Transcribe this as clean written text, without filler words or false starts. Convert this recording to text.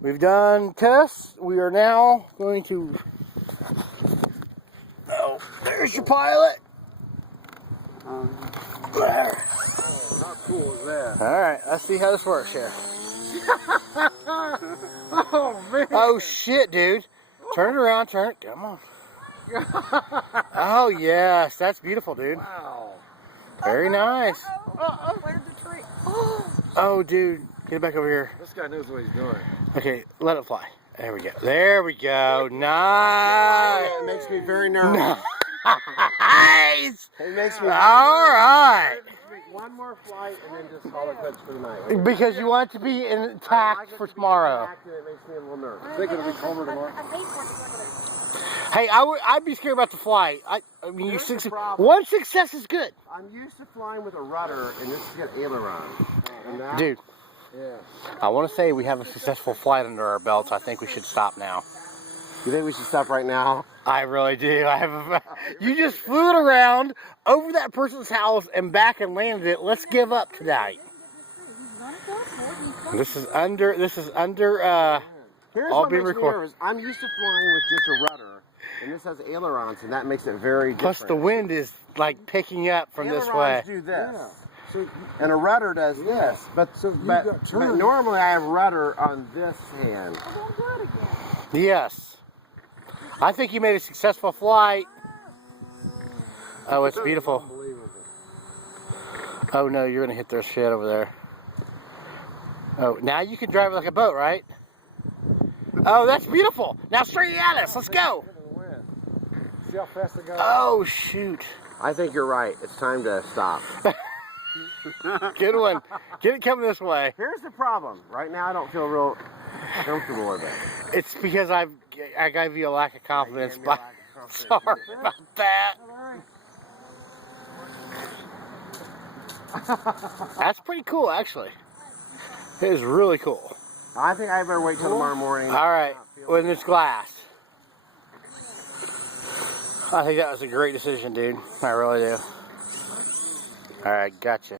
We've done tests. We are now going to... Oh, there's your pilot. There. How cool is that? Alright, let's see how this works here. Oh, man. Oh, shit, dude. Turn it around, turn it. Come on. Oh, yes. That's beautiful, dude. Wow. Very nice. Where's the tree? Oh, dude. Get it back over here. This guy knows what he's doing. Okay, let it fly. There we go. There we go. Nice. It makes me very nervous. Nice. It makes me All right. make one more flight and then just call it quits for the night. Because you want it to be intact for tomorrow. It makes me a little nervous. I think it'll be colder tomorrow. Hey, I'd be scared about the flight. I mean, Here's the problem. one success is good. I'm used to flying with a rudder, and this is got aileron. And that, Dude, yeah. I want to say we have a successful flight under our belts. I think we should stop now. You think we should stop right now? I really do. You just flew it around over that person's house and back and landed it. Let's give up tonight. This is under. Here's All what being makes me recorded. nervous. I'm used to flying with just a rudder, and this has ailerons, and that makes it very different. Plus the wind is like picking up from this way. Ailerons do this. Yeah. So, And a rudder does this, but, got but turned. normally I have rudder on this hand. Yes. I think you made a successful flight. Oh, it's beautiful. unbelievable. Oh no, you're gonna hit their shit over there. Oh, now you can drive it like a boat, right? Oh, that's beautiful. Now straight at us. Let's go. See how fast they go? Oh shoot. I think you're right. It's time to stop. Good one. Get it coming this way. Here's the problem. Right now I don't feel real comfortable with it. It's because I gave you a lack of confidence. But sorry about that. That's pretty cool, actually. It is really cool. I think I better wait till tomorrow morning. All right, when there's glass. I think that was a great decision, dude. I really do. All right, gotcha.